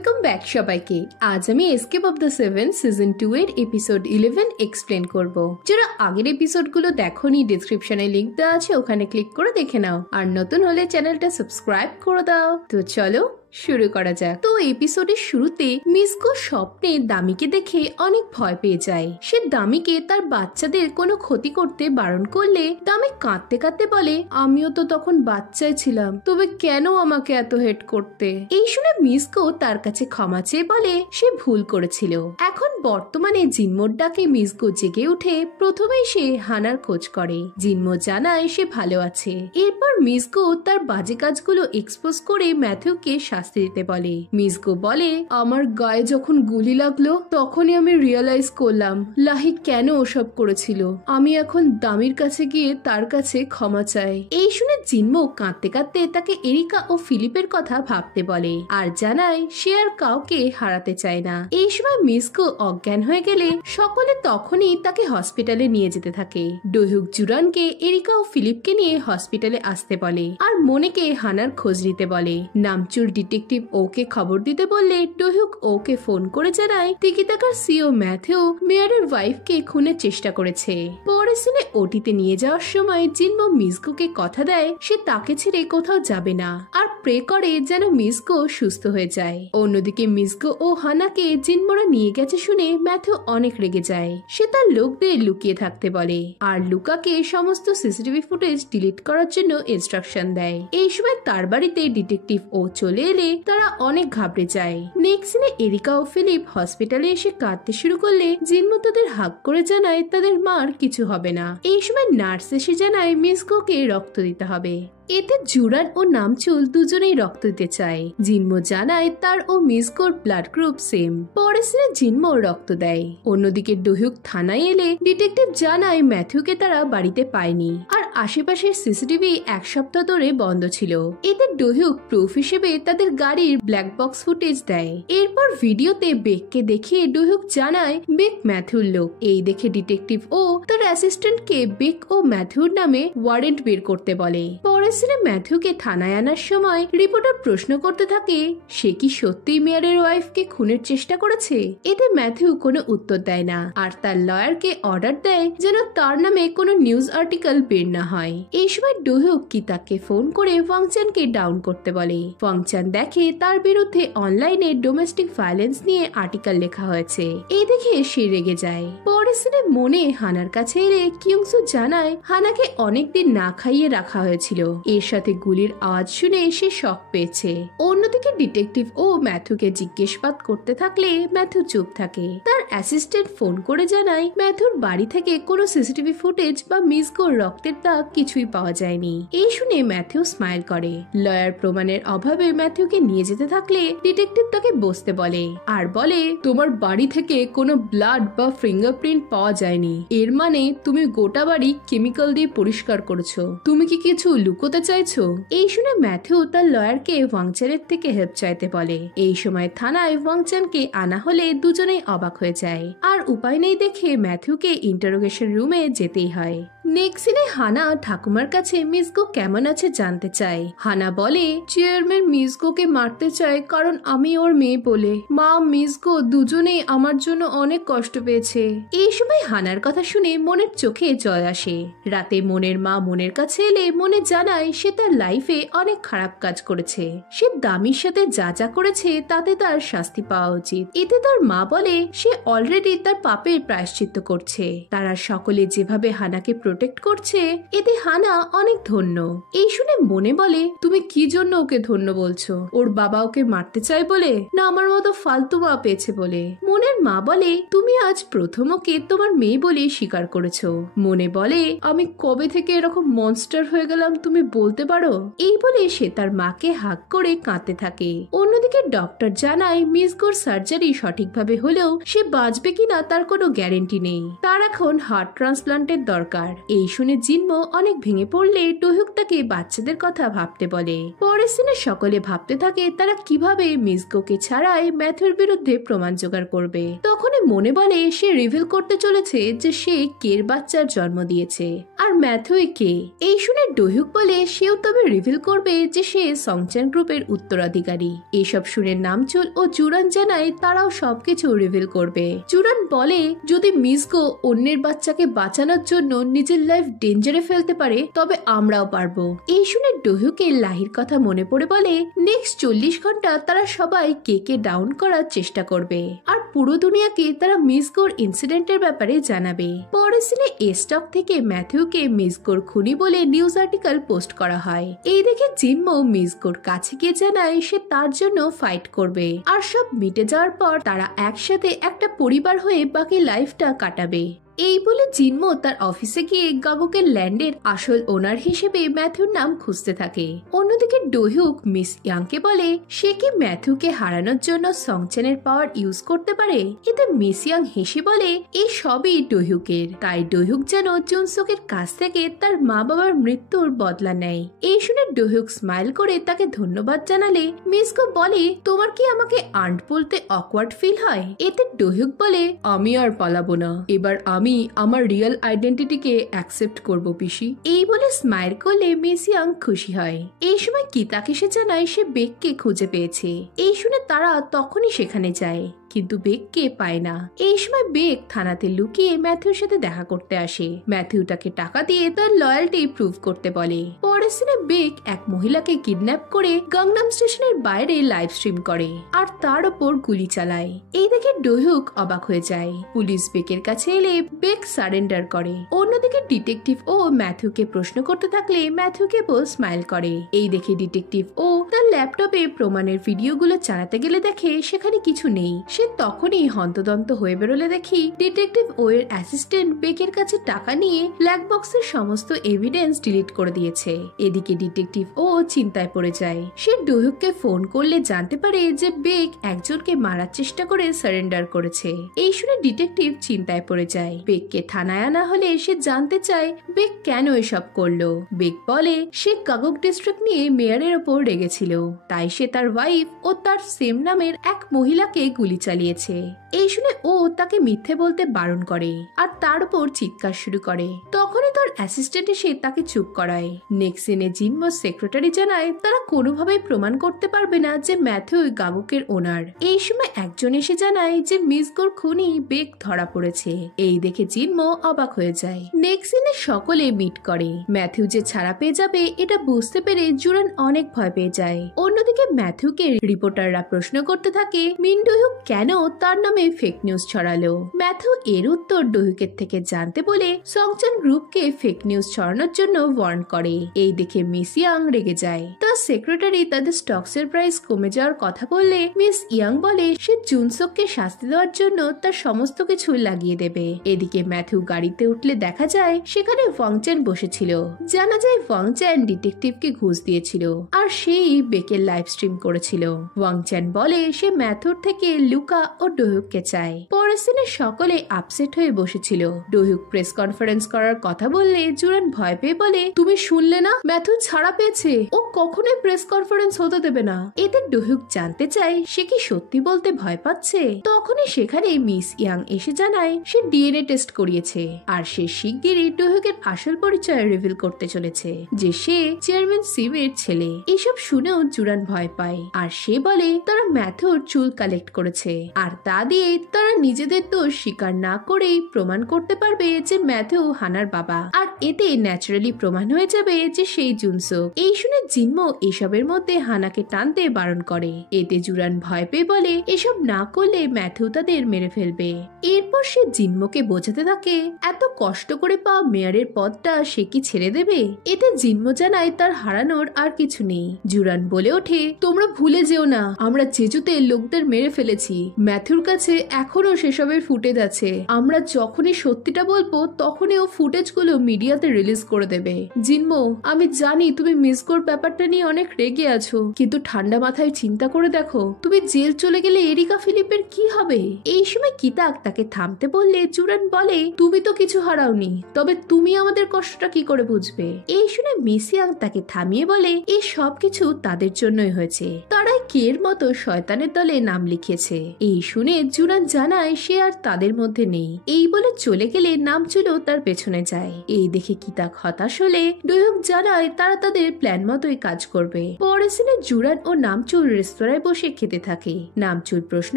Welcome back সবাইকে। আজ আমি escape of the seven season 2 এর এপিসোড 11 এক্সপ্লেন করব। যারা আগের এপিসোডগুলো দেখোনি, ডেসক্রিপশনে লিংক দেওয়া আছে, ওখানে ক্লিক করে দেখে নাও। আর নতুন হলে চ্যানেলটা সাবস্ক্রাইব করে দাও। তো চলো শুরু করা যাক। তো এপিসোডের শুরুতে মিসকো স্বপ্নে দামিকে দেখে অনেক ভয় পেয়ে যায়। সে দামিকে তার বাচ্চাদের কোনো ক্ষতি করতে বারণ করলে দামি কাঁদতে কাঁদতে বলে, আমিও তো তখন বাচ্চাই ছিলাম, তবে কেন আমাকে এত হেট করতে। এই শুনে মিসকো তার কাছে ক্ষমা চেয়ে বলে সে ভুল করেছিল। এখন বর্তমানে জিনমোর ডাকে মিসকো জেগে উঠে প্রথমেই সে হানার খোঁজ করে। জিনমো জানায় সে ভালো আছে। এরপর মিসকো তার বাজে কাজগুলো এক্সপোজ করে ম্যাথিউকে শাস্তি দিতে বলে। মিসকো বলে, আমার গায়ে যখন গুলি লাগলো তখনই আমি রিয়েলাইজ করলাম লাহি কেন ওসব করেছিল। আমি এখন দামির কাছে গিয়ে তার কাছে ক্ষমা চাই। এই শুনে জিনমো কাঁদতে কাঁদতে তাকে এরিকা ও ফিলিপের কথা ভাবতে বলে আর জানায় সে আর কাউকে হারাতে চায় না। এই সময় মিসকো অজ্ঞান হয়ে গেলে সকলে তখনই তাকে হসপিটালে নিয়ে যেতে থাকে। ডোহুক জুরানকে এরিকা ও ফিলিপকে নিয়ে হসপিটালে আসতে বলে আর মনেকে হানার খোঁজ নিতে বলে। নামচুর ডিটেকটিভ ওকে খবর দিতে বললে ডোহুক ওকে ফোন করে জানায় তিকিতাকার সিও ম্যাথিউ মেয়রের ওয়াইফকে খুনের চেষ্টা করেছে। পরের সিনে ওটিতে নিয়ে যাওয়ার সময় জিনমো মিসকোকে কথা দেয় সে তাকে ছেড়ে কোথাও যাবে না আর প্রে করে যেন মিসকো সুস্থ হয়ে যায়। অন্যদিকে মিসকো ও হানাকে জিনমোরা নিয়ে গেছে শুনে ম্যাথিউ অনেক রেগে যায়। সে তার লোকদের লুকিয়ে থাকতে বলে আর লুকাকে সমস্ত সিসিটিভি ফুটেজ ডিলিট করার জন্য ইনস্ট্রাকশন দেয়। এই সময় তার বাড়িতে ডিটেকটিভ ও চলে এলে তারা অনেক ঘাবড়ে যায়। নেক্সট সিনে এরিকা ও ফিলিপ হসপিটালে এসে কাঁদতে শুরু করলে জিনমো তাদের হাক করে জানায় তাদের মার কিছু হবে না। এই সময় নার্স এসে জানায় মিসকোকে রক্ত দিতে হবে। এতে জুরান ও নামচুল দুজনেই রক্ত দিতে চায়। জিনমো জানায় তার ও মিসকোর ব্লাড গ্রুপ সেম। পরের সিনে জিনমো রক্ত দেয়। অন্যদিকে ডোহুক থানায় এলে ডিটেকটিভ জানায় ম্যাথিউকে তারা বাড়িতে পায়নি আর আশেপাশের সিসিটিভি এক সপ্তাহ ধরে বন্ধ ছিল। এতে ডোহুক প্রুফ হিসেবে তাদের গাড়ির ব্ল্যাক বক্স ফুটেজ দেয়। এরপর ভিডিওতে বেককে দেখিয়ে ডোহুক জানায় বেক ম্যাথিউর লোক। এই দেখে ডিটেকটিভ ও তার অ্যাসিস্ট্যান্টকে বেক ও ম্যাথিউর নামে ওয়ারেন্ট বের করতে বলে। পরের সিনে ম্যাথিউকে থানায় আনার সময় রিপোর্টার প্রশ্ন করতে থাকে সে কি সত্যি মেয়রের ওয়াইফকে খুনের চেষ্টা করেছে। এতে ম্যাথিউ কোনো উত্তর দেয় না আর তার লয়ারকে অর্ডার দেয় যেন তার নামে কোনো নিউজ আর্টিকেল বের না হয়। এই সময় ডোহুক কিতাকে ফোন করে ওয়াংচানকে ডাউন করতে বলে। ওয়াংচান দেখে তার বিরুদ্ধে অনলাইনে ডোমেস্টিক ভায়োলেন্স নিয়ে আর্টিকেল লেখা হয়েছে। এই দেখে সে রেগে যায়। পরের সিনে মনে হানার কাছে এলে কিউংসু জানায় হানাকে অনেকদিন না খাইয়ে রাখা হয়েছিল। এর সাথে গুলির আওয়াজ শুনে সে শক পেয়েছে। অন্যদিকে ডিটেকটিভ ও ম্যাথিউকে জিজ্ঞাসাবাদ করতে থাকলে ম্যাথিউ চুপ থাকে। তার অ্যাসিস্ট্যান্ট ফোন করে জানায় ম্যাথিউর বাড়ি থেকে কোনো সিসিটিভি ফুটেজ বা মিসকোর রক্তের দাগ কিছুই পাওয়া যায়নি। এই শুনে ম্যাথিউ স্মাইল করে। লয়ার প্রমাণের অভাবে ম্যাথিউকে নিয়ে যেতে থাকলে ডিটেকটিভ তাকে বসতে বলে আর বলে তোমার বাড়ি থেকে কোনো ব্লাড বা ফিঙ্গারপ্রিন্ট পাওয়া যায়নি, এর মানে তুমি গোটা বাড়ি কেমিক্যাল দিয়ে পরিষ্কার করেছো। তুমি কি কিছু লুকোতে চাইছো? এই শুনে ম্যাথিউ তার লয়ারকে ওয়াংচানের থেকে হেল্প চাইতে বলে। এই সময় থানায় ওয়াংচানকে আনা হলে দুজনেই অবাক হয়ে যায় আর উপায় নেই দেখে ম্যাথিউকে ইন্টারোগেশন রুমে যেতেই হয়। নেক্সট সিনে হানা ঠাকুমার কাছে মিসকো কেমন আছে জানতে চায়। হানা বলে চেয়ারম্যান মিসকোকে মারতে চায় কারণ আমি ওর মেয়ে বলে। মা মিসকো দুজনেই আমার জন্য অনেক কষ্ট পেয়েছে। এই সময় হানার কথা শুনে মনের চোখে জল আসে। রাতে মনের মা মনের কাছে এলে মনে জানায় সে তার লাইফে অনেক খারাপ কাজ করেছে। সে দামির সাথে যা যা করেছে তাতে তার শাস্তি পাওয়া উচিত। এতে তার মা বলে সে অলরেডি তার পাপের প্রায়শ্চিত্ত করছে। তারা সকলে যেভাবে হানাকে প্রোটেক্ট করছে এতে হানা অনেক ধন্য। এই শুনে মনে বলে তুমি কি জন্য ওকে ধন্য বলছো? ওর বাবা ওকে মারতে চায় বলে, না আমার মতো ফালতু মা পেয়েছে বলে? মনের মা বলে তুমি আজ প্রথম ওকে তোমার মেয়ে বলে স্বীকার করেছো। মনে বলে আমি কবে থেকে এরকম মনস্টার হয়ে গেলাম তুমি বলতে পারো? এই বলে সে তার মাকে হাক করে কাঁদতে থাকে। অন্যদিকে ডক্টর জানায় মিসকোর সার্জারি সঠিকভাবে হলেও সে বাঁচবে কিনা তার কোনো গ্যারেন্টি নেই। তার এখন হার্ট ট্রান্সপ্লান্টের দরকার। এই শুনে জিনমো অনেক ভেঙে পড়লে ডোহুক তাকে বাচ্চাদের কথা ভাবতে বলে। পরের সিনে সকলে ভাবতে থাকে তারা কিভাবে মিসকোকে ছাড়াই ম্যাথিউর বিরুদ্ধে প্রমাণ জোগাড় করবে। তখনই সময় মনে বলে সে রিভিল করতে চলেছে যে সে কের বাচ্চার জন্ম দিয়েছে আর ম্যাথু কে। এই শুনে ডোহুক বলে সেও তবে রিভিল করবে যে সে সংচান গ্রুপের উত্তরাধিকারী। এসব শুনে নামচুল ও জুরান জানায় তারাও সবকিছু রিভিল করবে। জুরান বলে যদি মিসগো অন্যের বাচ্চাকে বাঁচানোর জন্য নিজের লাইফ ডেঞ্জারে ফেলতে পারে তবে আমরাও পারবো। এই শুনে ডোহুকের লাহির কথা মনে পড়ে বলে নেক্সট 40 ঘন্টা তারা সবাই কেকে ডাউন করার চেষ্টা করবে আর পুরো দুনিয়াকে তারা মিসগোর ইনসিডেন্টের ব্যাপারে জানাবে। পরের সিনে স্টক থেকে ম্যাথিউকে মিসগোর খুনি বলে নিউজ আর্টিকেল পোস্ট করা হয়। এই দেখে জিনমো মিসগোর কাছে গিয়ে জানায় সে তার জন্য ফাইট করবে আর সব মিটে যাওয়ার পর তারা একসাথে একটা পরিবার হয়ে বাকি লাইফটা কাটাবে। এই বলে জিনমো তার অফিসে গিয়ে গাগুকের ল্যান্ডের আসল ওনার হিসেবে ম্যাথুর নাম খুঁজতে থাকে। অন্যদিকে ডোহুক মিস ইয়াংকে বলে সে কি ম্যাথুকে হারানোর জন্য সংচানের পাওয়ার ইউজ করতে পারে। এতে মিস ইয়াং হেসে বলে এই সবই ডোহুকের, তাই ডোহুক যেন জুনসুকের কাছ থেকে তার মা বাবার মৃত্যুর বদলা নেয়। এই শুনে ডোহুক স্মাইল করে তাকে ধন্যবাদ জানালে মিসগো বলে তোমার কি আমাকে আন্ট বলতে অকওয়ার্ড ফিল হয়। এতে ডোহুক বলে আমি আর পালাবো না, এবার আমি আমার রিয়েল আইডেন্টিটিকে অ্যাকসেপ্ট করব পিসি। এই বলে স্মাইল করলে মিস ইয়াং খুশি হয়। এই সময় কিতাক এসে জানায় সে বেককে খুঁজে পেয়েছে। এই শুনে তারা তখনই সেখানে যায় কিন্তু বেককে পায় না। এই সময় বেক থানাতে লুকিয়ে ম্যাথিউর সাথে দেখা করতে আসে। ম্যাথিউ তাকে টাকা দিয়ে তার লয়্যালটি প্রুভ করতে বলে। পরের সিনে বেক এক মহিলাকে কিডন্যাপ করে গাংনাম স্টেশনের বাইরে লাইভ স্ট্রিম করে আর তার ওপর গুলি চালায়। এই দেখে ডোহুক অবাক হয়ে যায়। পুলিশ বেকের কাছে এলে বেক সারেন্ডার করে। অন্যদিকে ডিটেকটিভ ও ম্যাথিউকে প্রশ্ন করতে থাকলে ম্যাথিউ কেবল স্মাইল করে। এই দেখে ডিটেকটিভ ও তার ল্যাপটপে প্রমাণের ভিডিওগুলো চালাতে গেলে দেখে সেখানে কিছু নেই। সে তখনই হন্তদন্ত হয়ে বেরোলে দেখি ডিটেকটিভ ও এর অ্যাসিস্ট্যান্ট বেকের কাছে টাকা নিয়ে ব্ল্যাক বক্সের সমস্ত এভিডেন্স ডিলিট করে দিয়েছে। এদিকে ডিটেকটিভ ও চিন্তায় পড়ে যায়। সে ডোহুককে ফোন করলে জানতে পারে যে বেক একজনকে মারার চেষ্টা করে সারেন্ডার করেছে। এই শুনে ডিটেকটিভ চিন্তায় পড়ে যায়। বেককে থানায় আনা হলে সে জানতে চায় বেক কেন এসব করলো। বেক বলে সে গাগুক ডিস্ট্রিক্ট নিয়ে মেয়রের ওপর রেগেছিল, তাই সে তার ওয়াইফ ও তার সেম নামের এক মহিলাকে গুলি চালিয়েছে। এই শুনে ও তাকে মিথ্যে বলতে বারণ করে আর তার উপর চিৎকার শুরু করে। তখনই তার অ্যাসিস্ট্যান্ট এসে তাকে চুপ করায়। নেক্সট সিনে জিনমো সেক্রেটারি জানায় তারা কোনোভাবেই প্রমাণ করতে পারবে না যে ম্যাথিউ গাগুকের ওনার। এই সময় একজন এসে জানায় যে মিসগোর খুনি বেক ধরা পড়েছে। এই দেখে জিনমো অবাক হয়ে যায়। নেক্সট সিনে সকলে মিট করে। ম্যাথিউ যে ছাড়া পেয়ে যাবে এটা বুঝতে পেরে জুরান অনেক ভয় পেয়ে যায়। অন্যদিকে ম্যাথিউকে রিপোর্টাররা প্রশ্ন করতে থাকে মিন ডোহুক কেন তার নামে ফেক নিউজ ছড়ালো। ম্যাথিউ এর উত্তর ডোহুকের থেকে জানতে বলে সংচান গ্রুপকে ফেক নিউজ ছড়ানোর জন্য ওয়ার্ন করে। এই দেখে মিস ইয়াং রেগে যায়। তার সেক্রেটারি তাদের স্টকসের প্রাইস কমে যাওয়ার কথা বললে মিস ইয়াং বলে সে জুনসুককে শাস্তি দেওয়ার জন্য তার সমস্ত কিছু লাগিয়ে দেবে। এদিকে ম্যাথিউ গাড়িতে উঠলে দেখা যায় সেখানে ওয়াংচ্যান বসেছিল। জানা যায় ওয়াংচ্যান ডিটেকটিভকে ঘুষ দিয়েছিল আর সেই বেকের লাইভ স্ট্রিম করেছিল। ওয়াংচ্যান বলে সে ম্যাথিউর থেকে লুকা ও ডোহুককে চায়। পরের সিনে সকলে আপসেট হয়ে বসেছিল। ডোহুক প্রেস কনফারেন্স করার কথা বললে জুরান ভয় পেয়ে বলে তুমি শুনলে না, ম্যাথিউ ছাড়া পেয়েছে, ও কখনোই প্রেস কনফারেন্স হতে দেবে না। এতে ডোহুক জানতে চায় সে কি সত্যি বলতে ভয় পাচ্ছে। তখনই সেখানে মিস ইয়াং এসে জানায় সে ডিএনএ টেস্ট করিয়েছে আর সে শিগগিরই ডোহুকের আসল পরিচয় রিভিল করতে চলেছে যে সে চেয়ারম্যান সিমের ছেলে। এসব শুনেও জুরান ভয় পায় আর সে বলে তারা ম্যাথিউর চুল কালেক্ট করেছে আর তা দিয়ে তারা নিজেদের দোষ স্বীকার না করেই প্রমাণ করতে পারবে যে ম্যাথিউ হানার বাবা আর এতে ন্যাচারালি প্রমাণ হয়ে যাবে যে সেই জুনসুক। এই শুনে জিনমো এসবের মধ্যে হানাকে টানতে বারণ করে। এতে জুরান ভয় পেয়ে বলে এসব না করলে ম্যাথিউ তাদের মেরে ফেলবে। এরপর সে জিনমোকে বোঝাতে থাকে এত কষ্ট করে পাওয়া মেয়রের পদটা সে কি ছেড়ে দেবে। এতে জিনমো জানায় তার হারানোর আর কিছু নেই। জুরান বলে ওঠে তোমরা ভুলে যেও না আমরা জেজুতে লোকদের মেরে ফেলেছি। ম্যাথিউর কাছে এখনো সেসবের ফুটেজ আছে। আমরা যখনই সত্যিটা বলবো তখনই ও ফুটেজগুলো মিডিয়াতে রিলিজ করে দেবে। জিনমো আমি জানি তুমি মিসগোর ব্যাপারটা নিয়ে অনেক রেগে আছো, কিন্তু ঠান্ডা মাথায় চিন্তা করে দেখো তুমি জেল চলে গেলে এরিকা ফিলিপের কি হবে। এই সময় কিতাক তাকে থামতে বললে জুরান বলে তুমি তো কিছু হারাওনি, তবে তুমি আমাদের কষ্টটা কি করে বুঝবে। এই শুনে মিস ইয়াং তাকে থামিয়ে বলে এই সবকিছু তাদের জন্যই হয়েছে, তারাই কের মতো শয়তানের দলে নাম লিখেছে। এই শুনে জুরান জানায় সে আর তাদের মধ্যে নেই। এই বলে চলে গেলে নামচুলও তার পেছনে যায়। এই দেখে কিতাক হতাশ হলে ডোহুক জানায় তারা তাদের প্ল্যান মতোই কাজ করবে। পরের সিনে জুরান ও নামচুল রেস্তোরাঁয় বসে খেতে থাকে। নামচুল প্রশ্ন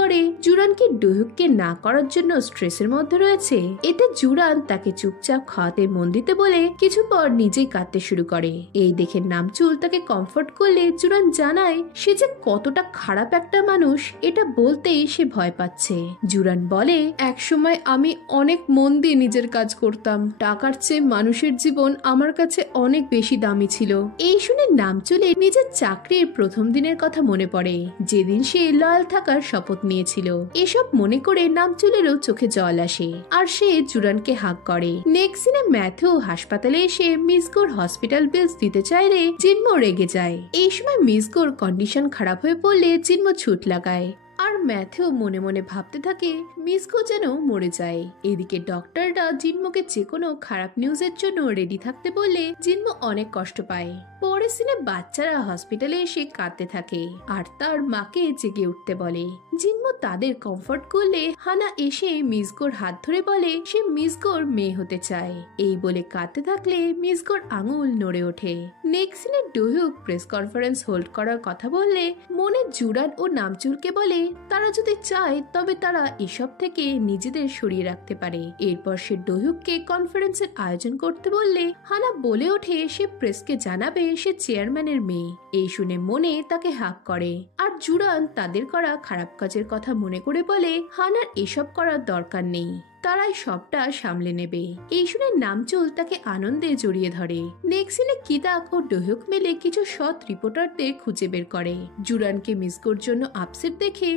করে জুরান কি ডোহুককে না করার জন্য স্ট্রেসের মধ্যে রয়েছে। এতে জুরান তাকে চুপচাপ খাওয়াতে মন দিতে বলে কিছু পর নিজেই কাঁদতে শুরু করে। এই দেখে নামচুল তাকে কমফোর্ট করলে জুরান জানায় সে যে কতটা খারাপ একটা মানুষ এটা বলতেই সে ভয় পাচ্ছে। জুরান বলে একসময় আমি অনেক মন দিয়ে নিজের কাজ করতাম, টাকার চেয়ে মানুষের জীবন আমার কাছে অনেক বেশি দামি ছিল। এই শুনে নামচুলের নিজের চাকরির প্রথম দিনের কথা মনে পড়ে, যেদিন সে লয়াল থাকার শপথ নিয়েছিল। এসব মনে করে নামচুলেরও চোখে জল আসে আর সে জুরানকে হাগ করে। নেক্সট সিনে ম্যাথিউ হাসপাতালে এসে মিসগোর হসপিটাল বিলস দিতে চাইলে জিনমো রেগে যায়। এই সময় মিসগোর কন্ডিশন খারাপ হয়ে পড়লে জিনমো ছুট লাগায় আর ম্যাথিউ মনে মনে ভাবতে থাকে মিসগো যেন মরে যায়। এদিকে ডক্টররা জিনমোকে যে কোনো খারাপ নিউজের জন্য রেডি থাকতে বললে জিনমো অনেক কষ্ট পায়। পরের সিনে বাচ্চারা হসপিটালে এসে কাঁদতে থাকে আর তার মাকে জেগে উঠতে বলে। জিনমো তাদের কমফোর্ট করলে হানা এসে মিসগোর হাত ধরে বলে সে মিসগোর মেয়ে হতে চায়। এই বলে কাঁদতে থাকলে মিসগোর আঙুল নড়ে ওঠে। নেক্সট সিনে ডোহুক প্রেস কনফারেন্স হোল্ড করার কথা বললে মনে জুরান ও নামচুলকে বলে তারা যদি চায় তবে তারা এসব থেকে নিজেদের সরিয়ে রাখতে পারে। এরপর সে ডোহুককে কনফারেন্সের আয়োজন করতে বললে হানা বলে ওঠে সে প্রেসকে জানাবে সে চেয়ারম্যানের মেয়ে। এই শুনে মনে তাকে হাক করে আর জুরান তাদের করা খারাপ কাজের কথা মনে করে বলে হানার এসব করার দরকার নেই, তারাই সবটা সামলে নেবে। এই শুনে নামচুল তাকে আনন্দে জড়িয়ে ধরে। নেক্সট সিনে কিতাক ও ডোহুক মিলে কিছু সৎ রিপোর্টারদের খুঁজে বের করে। জুরানকে মিসগোর জন্য আপসেট দেখে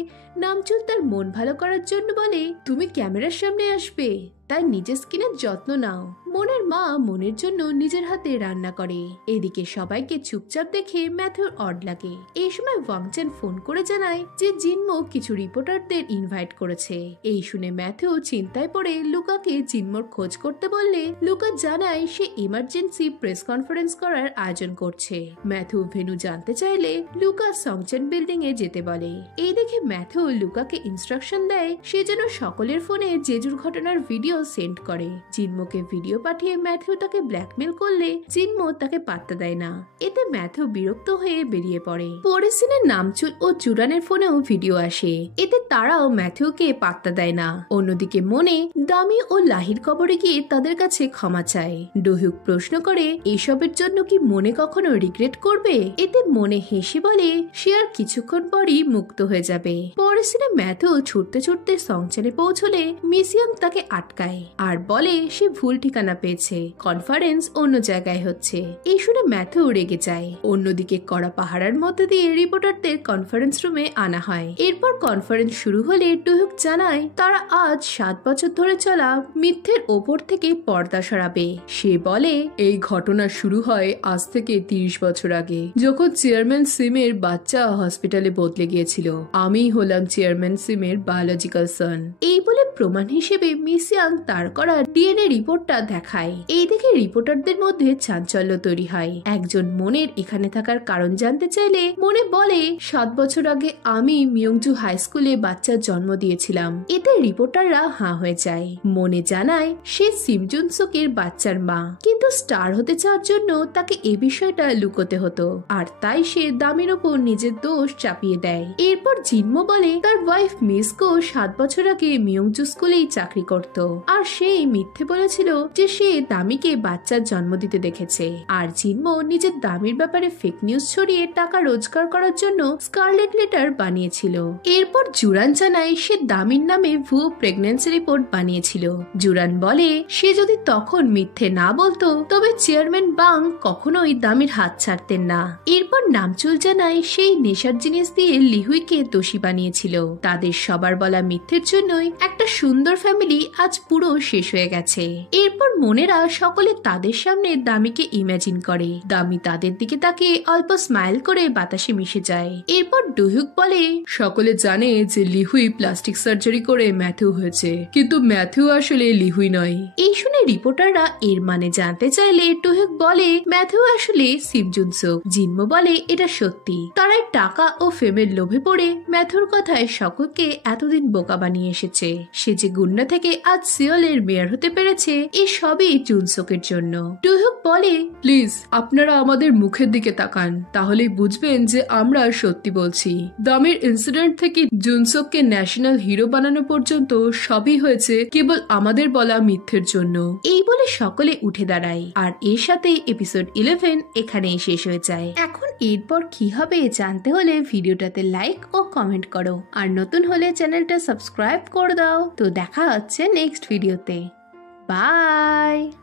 নামচুল তার মন ভালো করার জন্য বলে তুমি ক্যামেরার সামনে আসবে, তাই নিজের স্কিনের যত্ন নাও। মনের মা মনের জন্য নিজের হাতে রান্না করে। এদিকে সবাইকে চুপচাপ দেখে ম্যাথিউর অড লাগে। এই সময় ওয়াংচেন ফোন করে জানায় যে জিনমো কিছু রিপোর্টারদের ইনভাইট করেছে। এই শুনে ম্যাথিউ চিন্তায় পড়ে লুকাকে জিনমোর খোঁজ করতে বললে লুকা জানায় সে ইমার্জেন্সি প্রেস কনফারেন্স করার আয়োজন করছে। ম্যাথিউ ভেন্যু জানতে চাইলে লুকা সংচেন বিল্ডিং এ যেতে বলে। এই দেখে ম্যাথিউ লুকাকে ইনস্ট্রাকশন দেয় সে যেন সকলের ফোনে জেজুর ঘটনার ভিডিও সেন্ড করে। জিনমোকে ভিডিও পাঠিয়ে ম্যাথিউ তাকে ব্ল্যাকমেল করলে জিনমো তাকে পাত্তা দেয় না। এতে ম্যাথিউ বিরক্ত হয়ে বেরিয়ে পড়ে। পরের সিনে নামচুল ও জুরানের ফোনেও ভিডিও আসে, এতে তারাও ম্যাথিউকে পাত্তা দেয় না। অন্যদিকে মনে দামি ও লাহির কবরে গিয়ে তাদের কাছে ক্ষমা চায়। ডোহুক প্রশ্ন করে এসবের জন্য কি মনে কখনো রিগ্রেট করবে। এতে মনে হেসে বলে সে আর কিছুক্ষণ পরই মুক্ত হয়ে যাবে। পরের সিনে ম্যাথিউ ছুটতে ছুটতে সংচেনে পৌঁছলে মিসিয়াং তাকে আটকায় আর বলে সে ভুল ঠিকানা পেয়েছে, কনফারেন্স অন্য জায়গায় হচ্ছে। এই শুনে ম্যাথিউ রেগে যায়। অন্যদিকে কড়া পাহারার মধ্যে দিয়ে রিপোর্টারদের কনফারেন্স রুমে আনা হয়। এরপর কনফারেন্স শুরু হলে ডোহুক জানায় তারা আজ 7 বছর ধরে চলা মিথ্যের ওপর থেকে পর্দা সরাবে। সে বলে এই ঘটনা শুরু হয় আজ থেকে 30 বছর আগে, যখন চেয়ারম্যান সিমের বাচ্চা হসপিটালে বদলে গিয়েছিল। আমি হলাম চেয়ারম্যান সিমের বায়োলজিক্যাল সন। এই বলে প্রমাণ হিসেবে মিসিয়াং তার করা ডিএনএ রিপোর্টটা দেখায়। এই দেখে রিপোর্টারদের মধ্যে চাঞ্চল্য তৈরি হয়। একজন মনের এখানে থাকার কারণ জানতে চাইলে মনে বলে 7 বছর আগে আমি মিয়ংজু হাই স্কুলে বাচ্চার জন্ম দিয়েছিলাম। এতে রিপোর্টাররা হাঁ হয়ে যায়। মনে জানায় সে সিমজুন সোকের বাচ্চার মা, কিন্তু স্টার হতে চাওয়ার জন্য তাকে এই বিষয়টা লুকোতে হতো আর তাই সে দামির ওপর নিজের দোষ চাপিয়ে দেয়। এরপর জিনমো বলে তার ওয়াইফ মিসকো 7 বছর আগে মিয়ংজু স্কুলেই চাকরি করত আর সেই মিথ্যে বলেছিল যে সে দামিকে বাচ্চার জন্ম দিতে দেখেছে। আর জিনমো নিজের দামির ব্যাপারে ফেক নিউজ ছড়িয়ে টাকা রোজগার করার জন্য স্কারলেট লেটার বানিয়েছিল। এরপর জুরান জানায় সে দামির নামে ভুয়ো প্রেগন্যান্সি রিপোর্ট বানিয়েছিল। জুরান বলে সে যদি তখন মিথ্যে না বলতো তবে চেয়ারম্যান বাং কখনোই দামির হাত ছাড়তেন না। এরপর নামচুল জানায় সেই নেশার জিনিস দিয়ে লিহুইকে দোষী বানিয়েছিল। তাদের সবার বলা মিথ্যের জন্যই একটা সুন্দর ফ্যামিলি আজ পুরো শেষ হয়ে গেছে। এরপর মনেরা সকলে তাদের সামনে দামিকে ইমাজিন করে। দামি তাদের দিকে তাকিয়ে অল্প স্মাইল করে বাতাসে মিশে যায়। এরপর ডুহুক বলে, সকলে জানে যে লিহুই প্লাস্টিক সার্জারি করে ম্যাথিউ হয়েছে, কিন্তু ম্যাথিউ আসলে লিহুই নয়। এই শুনে রিপোর্টাররা এর মানে জানতে চাইলে ডুহুক বলে ম্যাথিউ আসলে সিম জুনসুক। জিনমো বলে এটা সত্যি। তারাই টাকা ও ফেমের লোভে পড়ে ম্যাথিউর কথায় সকলকে এতদিন বোকা বানিয়ে এসেছে। সে যে গুন্ডা থেকে আজ সিওলের মেয়র হতে পেরেছে, এই সবই জুনসুকের জন্য। ডুহুক বলে, প্লিজ আপনারা আমাদের মুখের দিকে তাকান, তাহলেই বুঝবেন যে আমরা সত্যি বলছি। দামের ইনসিডেন্ট থেকে জুনসুককে ন্যাশনাল হিরো বানানো পর্যন্ত সবই হয়েছে কেবল আমাদের বলা মিথ্যের জন্য। এই বলে সকলে উঠে দাঁড়ায়, আর এর সাথে এপিসোড 11 এখানেই শেষ হয়ে যায়। এখন এরপর কি হবে জানতে হলে ভিডিওটাতে লাইক ও কমেন্ট করো, আর নতুন হলে চ্যানেলটা সাবস্ক্রাইব করে দাও। তো দেখা হচ্ছে নেক্সট ভিডিওতে। বাই।